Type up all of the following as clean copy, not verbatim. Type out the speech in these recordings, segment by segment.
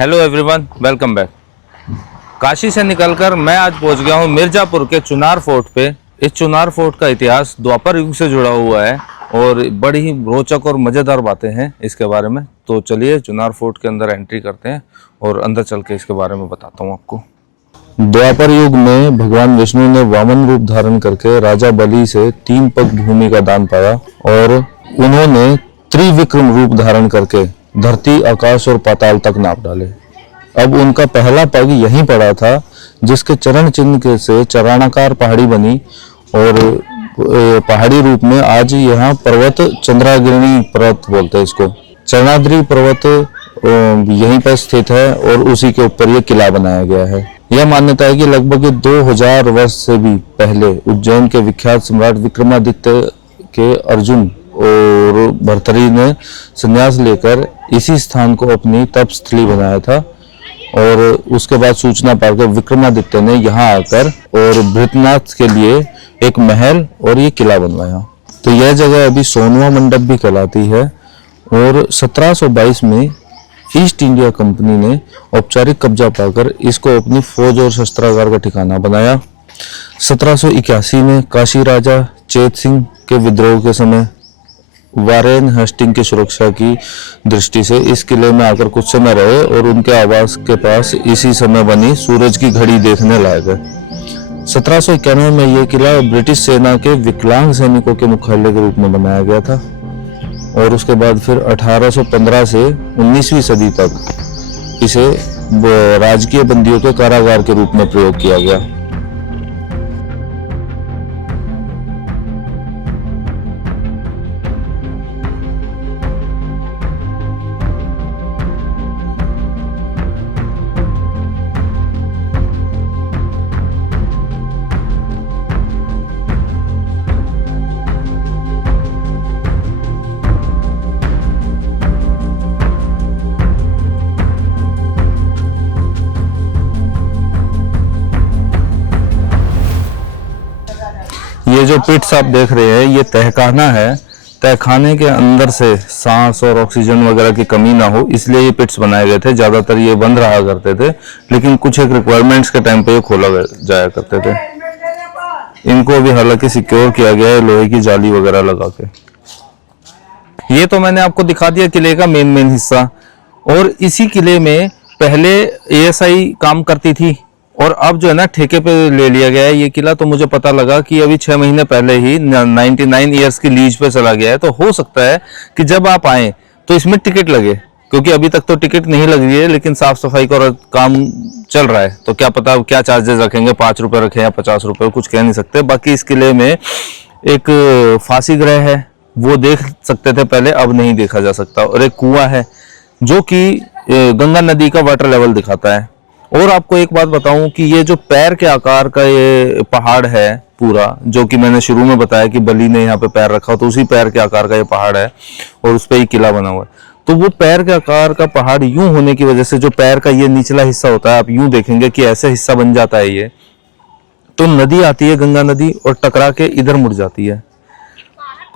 Hello everyone, welcome back. Kashi से निकलकर मैं आज पहुंच गया हूं मिर्ज़ापुर के चुनार फोर्ट पे। इस चुनार फोर्ट का इतिहास द्वापर युग से जुड़ा हुआ है और बड़ी ही रोचक और मज़ेदार बातें हैं इसके बारे में। तो चलिए चुनार फोर्ट के अंदर एंट्री करते हैं और अंदर चल के इसके बारे में बताता हूँ आपको। द्वापर युग में भगवान विष्णु ने वामन रूप धारण करके राजा बलि से 3 पग भूमि का दान पाया और उन्होंने त्रिविक्रम रूप धारण करके धरती, आकाश और पाताल तक नाप डाले। अब उनका पहला पग यहीं पड़ा था, जिसके चरण चिन्ह से चरणाकार पहाड़ी बनी और पहाड़ी रूप में आज यहाँ पर्वत चंद्रागिरी पर्वत बोलते हैं इसको। चरणाद्रि पर्वत यहीं पर स्थित है और उसी के ऊपर ये किला बनाया गया है। यह मान्यता है कि लगभग 2000 वर्ष से भी पहले उज्जैन के विख्यात सम्राट विक्रमादित्य के अर्जुन और भर्तृहरि ने संन्यास लेकर इसी स्थान को अपनी तपस्थली बनाया था और उसके बाद सूचना पाकर विक्रमादित्य ने यहाँ आकर और भृतनाथ के लिए एक महल और ये किला बनवाया। तो यह जगह अभी सोनवा मंडप भी कहलाती है और 1722 में ईस्ट इंडिया कंपनी ने औपचारिक कब्जा पाकर इसको अपनी फौज और शस्त्रागार का ठिकाना बनाया। 1781 में काशी राजा चेत सिंह के विद्रोह के समय वारेन हेस्टिंग की सुरक्षा की दृष्टि से इस किले में आकर कुछ समय रहे और उनके आवास के पास इसी समय बनी सूरज की घड़ी देखने लायक है। 1791 में यह किला ब्रिटिश सेना के विकलांग सैनिकों के मुख्यालय के रूप में बनाया गया था और उसके बाद फिर 1815 से 19वीं सदी तक इसे राजकीय बंदियों के कारागार के रूप में प्रयोग किया गया। ये जो पिट्स आप देख रहे हैं ये तहखाना है। तहखाने के अंदर से सांस और ऑक्सीजन वगैरह की कमी ना हो इसलिए ये पिट्स बनाए गए थे। ज़्यादातर ये बंद रहा करते थे, लेकिन कुछ एक रिक्वायरमेंट्स के टाइम पे ये खोला जाया करते थे। इनको अभी हालांकि सिक्योर किया गया है लोहे की जाली वगैरह लगा के। ये तो मैंने आपको दिखा दिया किले का मेन हिस्सा। और इसी किले में पहले ASI काम करती थी और अब जो है ना ठेके पे ले लिया गया है ये किला। तो मुझे पता लगा कि अभी 6 महीने पहले ही 99 ईयर्स की लीज पे चला गया है। तो हो सकता है कि जब आप आए तो इसमें टिकट लगे, क्योंकि अभी तक तो टिकट नहीं लग रही है, लेकिन साफ सफाई का काम चल रहा है। तो क्या पता क्या चार्जेस रखेंगे, 5 रुपए रखें या 50 रुपए, कुछ कह नहीं सकते। बाकी इस किले में एक फांसी ग्रह है, वो देख सकते थे पहले, अब नहीं देखा जा सकता। और एक कुआं है जो कि गंगा नदी का वाटर लेवल दिखाता है। और आपको एक बात बताऊं कि ये जो पैर के आकार का ये पहाड़ है पूरा, जो कि मैंने शुरू में बताया कि बलि ने यहाँ पे पैर रखा, तो उसी पैर के आकार का ये पहाड़ है और उस पे ही किला बना हुआ है। तो वो पैर के आकार का पहाड़ यूं होने की वजह से जो पैर का ये निचला हिस्सा होता है, आप यूं देखेंगे कि ऐसे हिस्सा बन जाता है ये। तो नदी आती है गंगा नदी और टकरा के इधर मुड़ जाती है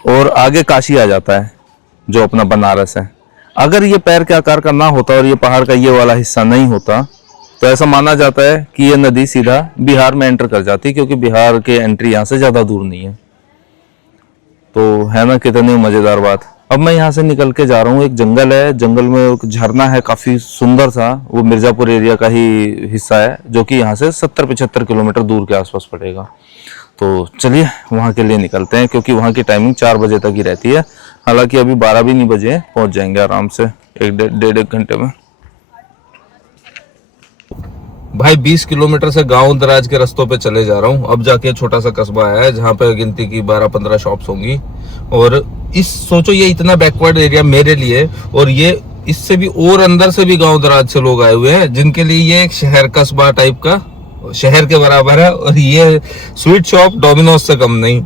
और आगे काशी आ जाता है जो अपना बनारस है। अगर ये पैर के आकार का ना होता और ये पहाड़ का ये वाला हिस्सा नहीं होता तो ऐसा माना जाता है कि ये नदी सीधा बिहार में एंटर कर जाती, क्योंकि बिहार के एंट्री यहाँ से ज़्यादा दूर नहीं है। तो है ना कितनी मज़ेदार बात। अब मैं यहाँ से निकल के जा रहा हूँ, एक जंगल है, जंगल में एक झरना है काफ़ी सुंदर सा, वो मिर्ज़ापुर एरिया का ही हिस्सा है, जो कि यहाँ से 70-75 किलोमीटर दूर के आसपास पड़ेगा। तो चलिए वहाँ के लिए निकलते हैं, क्योंकि वहाँ की टाइमिंग 4 बजे तक ही रहती है। हालांकि अभी 12 भी नहीं बजे, पहुँच जाएंगे आराम से 1-1.5 घंटे में। भाई 20 किलोमीटर से गांव दराज के रास्तों पे चले जा रहा हूँ। अब जाके छोटा सा कस्बा है जहाँ पे गिनती की 12-15 शॉप्स होंगी। और इस सोचो ये इतना बैकवर्ड एरिया मेरे लिए, और ये इससे भी और अंदर से भी गांव दराज से लोग आए हुए हैं, जिनके लिए ये एक शहर कस्बा टाइप का शहर के बराबर है। और ये स्वीट शॉप डोमिनोज से कम नहीं।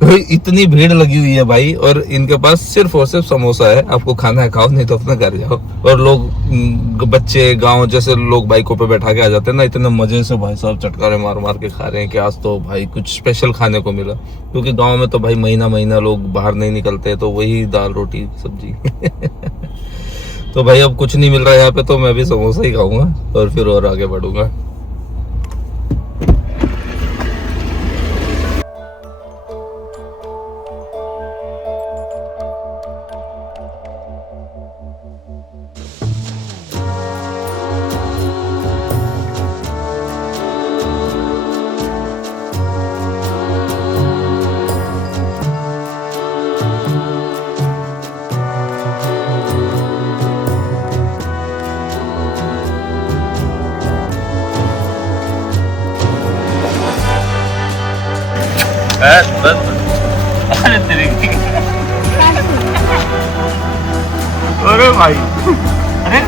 तो इतनी भीड़ लगी हुई है भाई, और इनके पास सिर्फ और सिर्फ समोसा है। आपको खाना है खाओ, नहीं तो अपने घर जाओ। और लोग बच्चे गांव जैसे लोग बाइकों पे बैठा के आ जाते हैं ना, इतने मजे से भाई साहब चटकारे मार मार के खा रहे हैं कि आज तो भाई कुछ स्पेशल खाने को मिला। क्योंकि गांव में तो भाई महीना महीना लोग बाहर नहीं निकलते, तो वही दाल रोटी सब्जी तो भाई अब कुछ नहीं मिल रहा है यहाँ पे, तो मैं भी समोसा ही खाऊंगा और फिर और आगे बढ़ूंगा। अरे तेरे अरे भाई अरे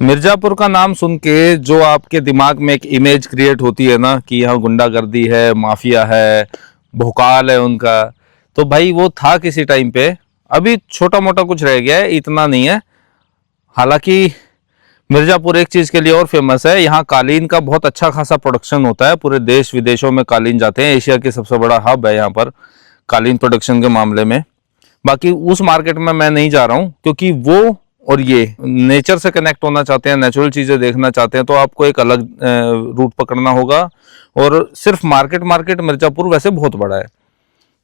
मिर्जापुर का नाम सुन के जो आपके दिमाग में एक इमेज क्रिएट होती है ना कि यहाँ गुंडागर्दी है, माफिया है, भोकाल है उनका, तो भाई वो था किसी टाइम पे, अभी छोटा मोटा कुछ रह गया है, इतना नहीं है। हालांकि मिर्जापुर एक चीज के लिए और फेमस है, यहाँ कालीन का बहुत अच्छा खासा प्रोडक्शन होता है, पूरे देश विदेशों में कालीन जाते हैं, एशिया की सबसे बड़ा हब है यहाँ पर कालीन प्रोडक्शन के मामले में। बाकी उस मार्केट में मैं नहीं जा रहा हूँ, क्योंकि वो और ये नेचर से कनेक्ट होना चाहते हैं, नेचुरल चीजें देखना चाहते हैं, तो आपको एक अलग रूट पकड़ना होगा। और सिर्फ मार्केट मिर्जापुर वैसे बहुत बड़ा है।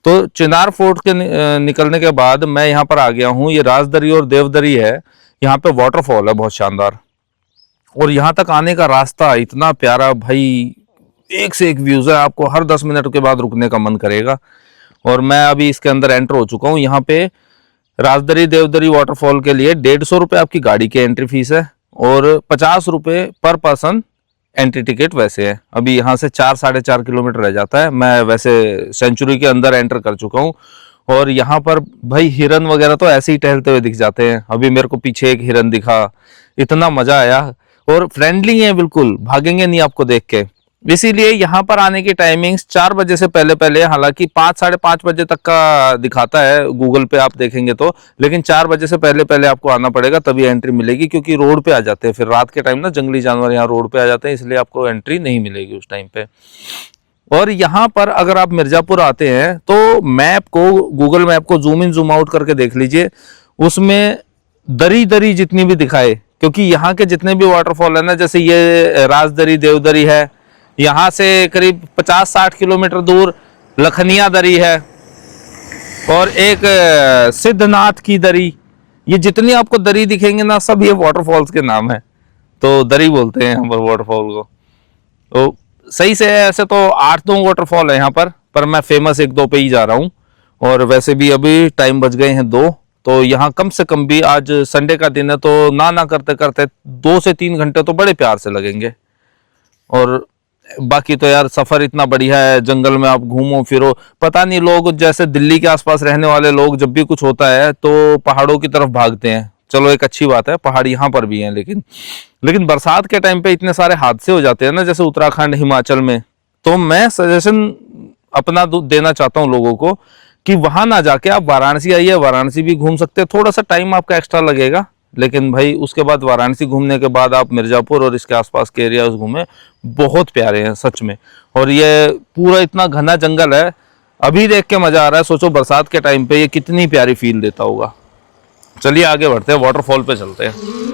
तो चिनार फोर्ट के निकलने के बाद मैं यहाँ पर आ गया हूँ, ये राजदरी और देवदरी है, यहाँ पे वाटरफॉल है बहुत शानदार। और यहाँ तक आने का रास्ता इतना प्यारा भाई, एक से एक व्यूज है, आपको हर 10 मिनट के बाद रुकने का मन करेगा। और मैं अभी इसके अंदर एंटर हो चुका हूँ। यहाँ पे राजदरी देवदरी वाटरफॉल के लिए 150 रुपये आपकी गाड़ी की एंट्री फीस है और 50 रुपये पर पर्सन एंट्री टिकट वैसे है। अभी यहाँ से 4-4.5 किलोमीटर रह जाता है। मैं वैसे सेंचुरी के अंदर एंटर कर चुका हूँ और यहाँ पर भाई हिरन वगैरह तो ऐसे ही टहलते हुए दिख जाते हैं। अभी मेरे को पीछे एक हिरन दिखा, इतना मजा आया। और फ्रेंडली है बिल्कुल, भागेंगे नहीं आपको देख के। इसीलिए यहाँ पर आने की टाइमिंग्स 4 बजे से पहले पहले, हालांकि 5-5:30 बजे तक का दिखाता है गूगल पे आप देखेंगे तो, लेकिन 4 बजे से पहले पहले आपको आना पड़ेगा, तभी एंट्री मिलेगी। क्योंकि रोड पे आ जाते हैं फिर रात के टाइम ना, जंगली जानवर यहाँ रोड पे आ जाते हैं, इसलिए आपको एंट्री नहीं मिलेगी उस टाइम पे। और यहाँ पर अगर आप मिर्जापुर आते हैं तो मैप को, गूगल मैप को जूम इन जूम आउट करके देख लीजिए, उसमें दरी दरी जितनी भी दिखाए, क्योंकि यहाँ के जितने भी वाटरफॉल है ना, जैसे ये राजदरी देवदरी है, यहाँ से करीब 50-60 किलोमीटर दूर लखनिया दरी है और एक सिद्धनाथ की दरी, ये जितनी आपको दरी दिखेंगे ना, सब ये वाटरफॉल्स के नाम है। तो दरी बोलते हैं यहाँ पर वाटरफॉल को। तो सही से है, ऐसे तो 8-9 वाटरफॉल है यहाँ पर मैं फेमस 1-2 पे ही जा रहा हूँ। और वैसे भी अभी टाइम बच गए हैं 2, तो यहाँ कम से कम भी, आज संडे का दिन है तो ना करते करते 2 से 3 घंटे तो बड़े प्यार से लगेंगे। और बाकी तो यार सफर इतना बढ़िया है, जंगल में आप घूमो फिरो। पता नहीं, लोग जैसे दिल्ली के आसपास रहने वाले लोग जब भी कुछ होता है तो पहाड़ों की तरफ भागते हैं। चलो एक अच्छी बात है, पहाड़ यहाँ पर भी हैं, लेकिन बरसात के टाइम पे इतने सारे हादसे हो जाते हैं ना, जैसे उत्तराखंड हिमाचल में। तो मैं सजेशन अपना देना चाहता हूँ लोगों को कि वहां ना जाके आप वाराणसी आइए, वाराणसी भी घूम सकते हैं। थोड़ा सा टाइम आपका एक्स्ट्रा लगेगा, लेकिन भाई उसके बाद वाराणसी घूमने के बाद आप मिर्जापुर और इसके आसपास के एरियाज घूमें, बहुत प्यारे हैं सच में। और ये पूरा इतना घना जंगल है, अभी देख के मजा आ रहा है। सोचो बरसात के टाइम पे ये कितनी प्यारी फील देता होगा। चलिए आगे बढ़ते हैं, वाटरफॉल पे चलते हैं।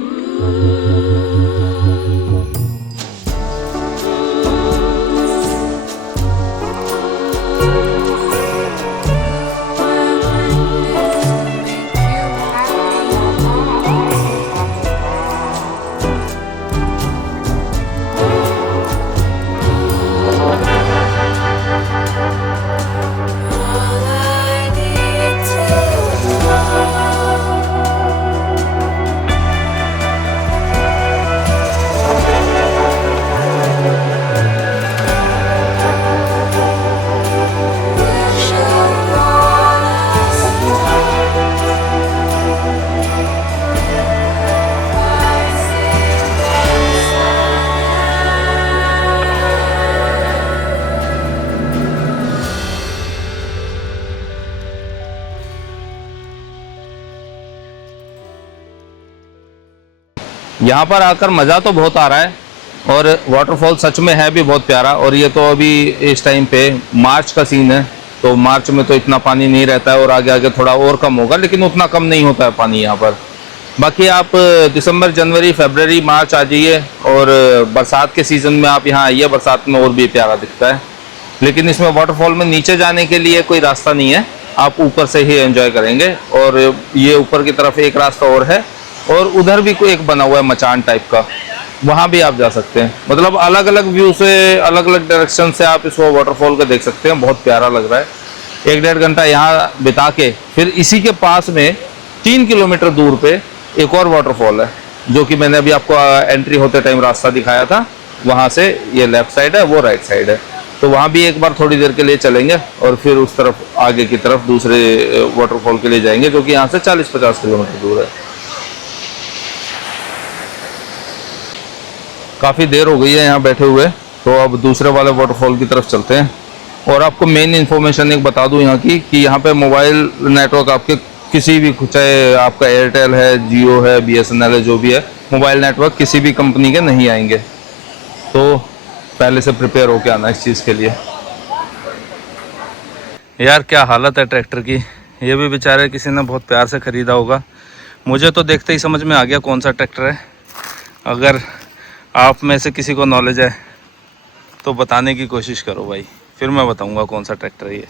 यहाँ पर आकर मज़ा तो बहुत आ रहा है और वाटरफॉल सच में है भी बहुत प्यारा। और ये तो अभी इस टाइम पे मार्च का सीन है, तो मार्च में तो इतना पानी नहीं रहता है और आगे आगे थोड़ा और कम होगा, लेकिन उतना कम नहीं होता है पानी यहाँ पर। बाकी आप दिसंबर, जनवरी, फरवरी, मार्च आ जाइए और बरसात के सीज़न में आप यहाँ आइए, बरसात में और भी प्यारा दिखता है। लेकिन इसमें वाटरफॉल में नीचे जाने के लिए कोई रास्ता नहीं है, आप ऊपर से ही एंजॉय करेंगे। और ये ऊपर की तरफ एक रास्ता और है और उधर भी कोई एक बना हुआ है मचान टाइप का, वहाँ भी आप जा सकते हैं। मतलब अलग अलग व्यू से, अलग अलग डायरेक्शन से आप इसको वाटरफॉल को देख सकते हैं, बहुत प्यारा लग रहा है। 1-1.5 घंटा यहाँ बिता के फिर इसी के पास में 3 किलोमीटर दूर पे एक और वाटरफॉल है, जो कि मैंने अभी आपको एंट्री होते टाइम रास्ता दिखाया था। वहाँ से ये लेफ्ट साइड है, वो राइट साइड है, तो वहाँ भी एक बार थोड़ी देर के लिए चलेंगे और फिर उस तरफ आगे की तरफ दूसरे वाटरफॉल के लिए जाएंगे, जो कि यहाँ से 40-50 किलोमीटर दूर है। काफ़ी देर हो गई है यहाँ बैठे हुए, तो अब दूसरे वाले वाटरफॉल की तरफ चलते हैं। और आपको मेन इन्फॉर्मेशन एक बता दूँ यहाँ की, कि यहाँ पे मोबाइल नेटवर्क आपके किसी भी, चाहे आपका एयरटेल है, जियो है, BSNL है, जो भी है, मोबाइल नेटवर्क किसी भी कंपनी के नहीं आएंगे, तो पहले से प्रिपेयर होके आना इस चीज़ के लिए। यार क्या हालत है ट्रैक्टर की, ये भी बेचारे किसी ने बहुत प्यार से ख़रीदा होगा। मुझे तो देखते ही समझ में आ गया कौन सा ट्रैक्टर है। अगर आप में से किसी को नॉलेज है तो बताने की कोशिश करो भाई, फिर मैं बताऊंगा कौन सा ट्रैक्टर है ये।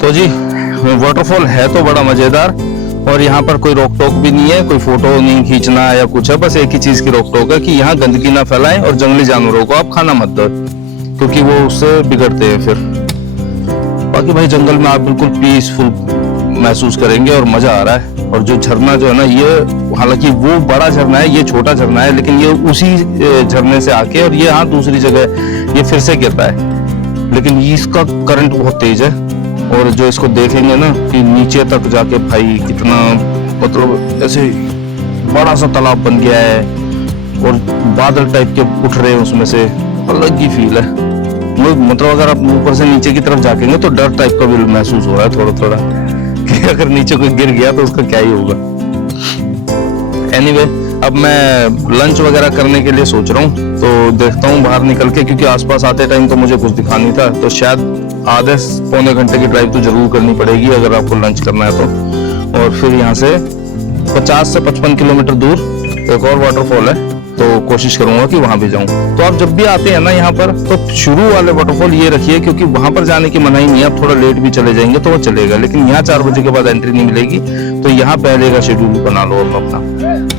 तो जी वाटरफॉल है तो बड़ा मज़ेदार, और यहाँ पर कोई रोक टोक भी नहीं है, कोई फोटो नहीं खींचना या कुछ है। बस एक ही चीज़ की रोक टोक है कि यहाँ गंदगी ना फैलाएं और जंगली जानवरों को आप खाना मत दो, क्योंकि वो उससे बिगड़ते हैं फिर। बाकी भाई जंगल में आप बिल्कुल पीसफुल महसूस करेंगे और मज़ा आ रहा है। और जो झरना जो है ना, ये हालांकि वो बड़ा झरना है, ये छोटा झरना है, लेकिन ये उसी झरने से आके, और ये यहाँ दूसरी जगह ये फिर से गिरता है, लेकिन इसका करंट बहुत तेज है। और जो इसको देखेंगे ना कि नीचे तक जाके भाई कितना, मतलब ऐसे बड़ा सा तालाब बन गया है और बादल टाइप के उठ रहे हैं उसमें से, अलग ही फील है। मतलब अगर आप ऊपर से नीचे की तरफ झाँकेंगे तो डर टाइप का भी महसूस हो रहा है थोड़ा थोड़ा, कि अगर नीचे कोई गिर गया तो उसका क्या ही होगा। एनीवे, अब मैं लंच वगैरह करने के लिए सोच रहा हूँ, तो देखता हूँ बाहर निकल के, क्योंकि आसपास आते टाइम तो मुझे कुछ दिखा नहीं था, तो शायद आधे पौने घंटे की ड्राइव तो जरूर करनी पड़ेगी अगर आपको लंच करना है तो। और फिर यहाँ से 50 से 55 किलोमीटर दूर एक और वाटरफॉल है, तो कोशिश करूंगा कि वहां भी जाऊं। तो आप जब भी आते हैं ना यहाँ पर, तो शुरू वाले वाटरफॉल ये रखिए, क्योंकि वहां पर जाने की मनाही नहीं है। आप थोड़ा लेट भी चले जाएंगे तो वो चलेगा, लेकिन यहाँ 4 बजे के बाद एंट्री नहीं मिलेगी, तो यहाँ पहले का शेड्यूल बना लो अपना।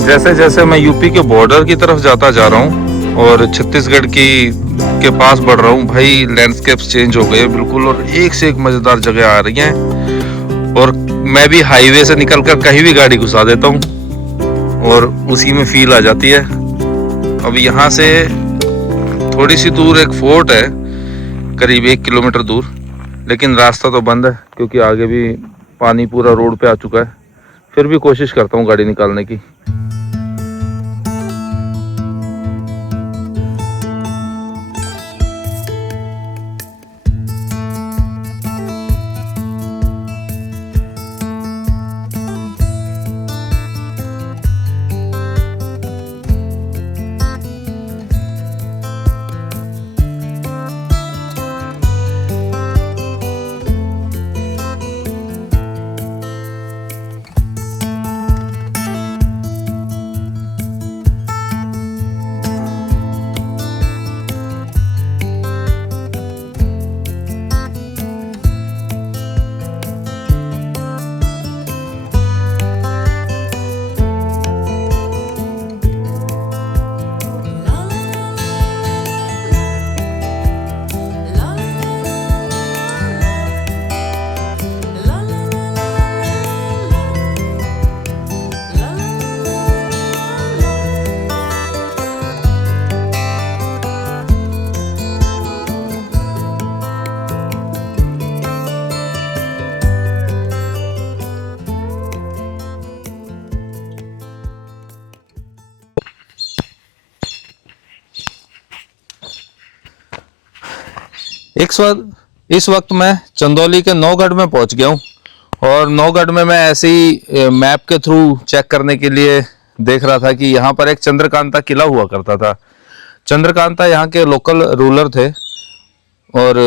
जैसे जैसे मैं यूपी के बॉर्डर की तरफ जाता जा रहा हूँ और छत्तीसगढ़ के पास बढ़ रहा हूँ, भाई लैंडस्केप्स चेंज हो गए बिल्कुल, और एक से एक मज़ेदार जगह आ रही हैं। और मैं भी हाईवे से निकलकर कहीं भी गाड़ी घुसा देता हूँ और उसी में फील आ जाती है। अब यहाँ से थोड़ी सी दूर एक फोर्ट है, करीब 1 किलोमीटर दूर, लेकिन रास्ता तो बंद है क्योंकि आगे भी पानी पूरा रोड पे आ चुका है। फिर भी कोशिश करता हूँ गाड़ी निकालने की। इस वक्त मैं चंदौली के नौगढ़ में पहुंच गया हूं, और नौगढ़ में मैं ऐसे ही मैप के थ्रू चेक करने के लिए देख रहा था कि यहाँ पर एक चंद्रकांता किला हुआ करता था। चंद्रकांता यहाँ के लोकल रूलर थे और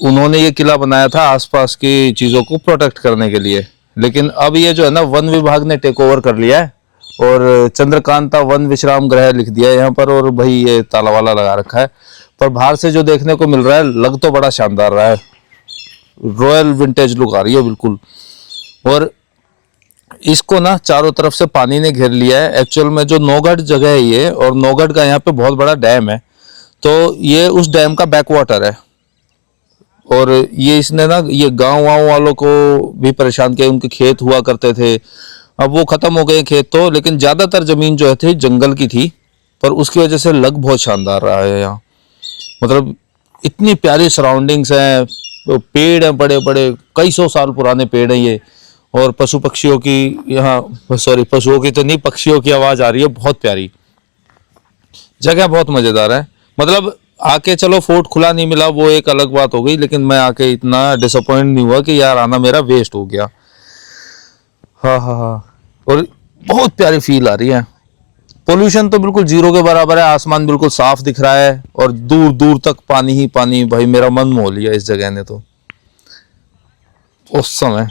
उन्होंने ये किला बनाया था आसपास की चीज़ों को प्रोटेक्ट करने के लिए। लेकिन अब ये जो है ना, वन विभाग ने टेक ओवर कर लिया है और चंद्रकांता वन विश्राम गृह लिख दिया है यहाँ पर, और भाई ये ताला वाला लगा रखा है। पर बाहर से जो देखने को मिल रहा है, लग तो बड़ा शानदार रहा है, रॉयल विंटेज लुक आ रही है बिल्कुल। और इसको ना चारों तरफ से पानी ने घेर लिया है। एक्चुअल में जो नौगढ़ जगह है ये, और नौगढ़ का यहाँ पे बहुत बड़ा डैम है, तो ये उस डैम का बैक वाटर है। और ये इसने ना ये गांव वालों को भी परेशान किया। उनके खेत हुआ करते थे, अब वो खत्म हो गए खेत तो, लेकिन ज्यादातर जमीन जो है थी जंगल की थी, पर उसकी वजह से लग बहुत शानदार रहा है यहाँ। मतलब इतनी प्यारी सराउंडिंग्स हैं, तो पेड़ हैं बड़े बड़े, कई सौ साल पुराने पेड़ हैं ये, और पशु पक्षियों की यहाँ, सॉरी पशुओं की तो नहीं, पक्षियों की आवाज आ रही है, बहुत प्यारी जगह, बहुत मजेदार है। मतलब आके चलो फोर्ट खुला नहीं मिला वो एक अलग बात हो गई, लेकिन मैं आके इतना डिसअपॉइंट नहीं हुआ कि यार आना मेरा वेस्ट हो गया। हाँ, और बहुत प्यारी फील आ रही है। पोल्यूशन तो बिल्कुल जीरो के बराबर है, आसमान बिल्कुल साफ दिख रहा है, और दूर दूर तक पानी ही पानी। भाई मेरा मन मोह लिया इस जगह ने तो उस समय।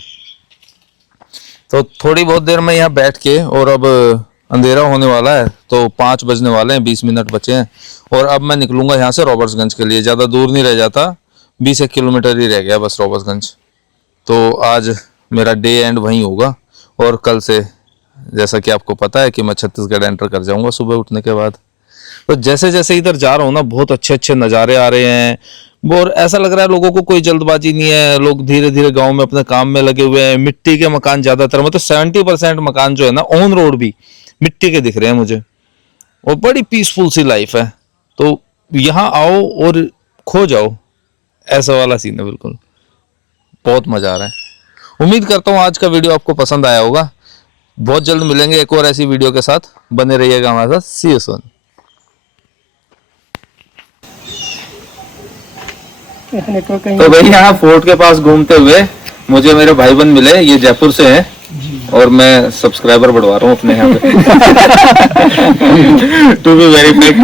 तो थोड़ी बहुत देर में यहाँ बैठ के, और अब अंधेरा होने वाला है, तो 5 बजने वाले हैं, 20 मिनट बचे हैं, और अब मैं निकलूंगा यहाँ से रॉबर्ट्सगंज के लिए। ज़्यादा दूर नहीं रह जाता, 20 किलोमीटर ही रह गया बस रॉबर्ट्सगंज। तो आज मेरा डे एंड वहीं होगा, और कल से जैसा कि आपको पता है कि मैं छत्तीसगढ़ एंटर कर जाऊंगा सुबह उठने के बाद। तो जैसे जैसे इधर जा रहा हूँ ना, बहुत अच्छे अच्छे नज़ारे आ रहे हैं, और ऐसा लग रहा है लोगों को कोई जल्दबाजी नहीं है। लोग धीरे धीरे गांव में अपने काम में लगे हुए हैं। मिट्टी के मकान ज्यादातर, मतलब 70% मकान जो है ना ऑन रोड भी मिट्टी के दिख रहे हैं मुझे, और बड़ी पीसफुल सी लाइफ है। तो यहाँ आओ और खो जाओ, ऐसा वाला सीन है बिल्कुल। बहुत मजा आ रहा है। उम्मीद करता हूँ आज का वीडियो आपको पसंद आया होगा। बहुत जल्द मिलेंगे एक और ऐसी वीडियो के साथ, बने रहिएगा हमारे साथ। सी यू सून। तो भाई यहाँ फोर्ट के पास घूमते हुए मुझे मेरे भाई बंद मिले, ये जयपुर से हैं, और मैं सब्सक्राइबर बढ़वा रहा हूँ अपने यहाँ पे टू बी वेरीफाइड।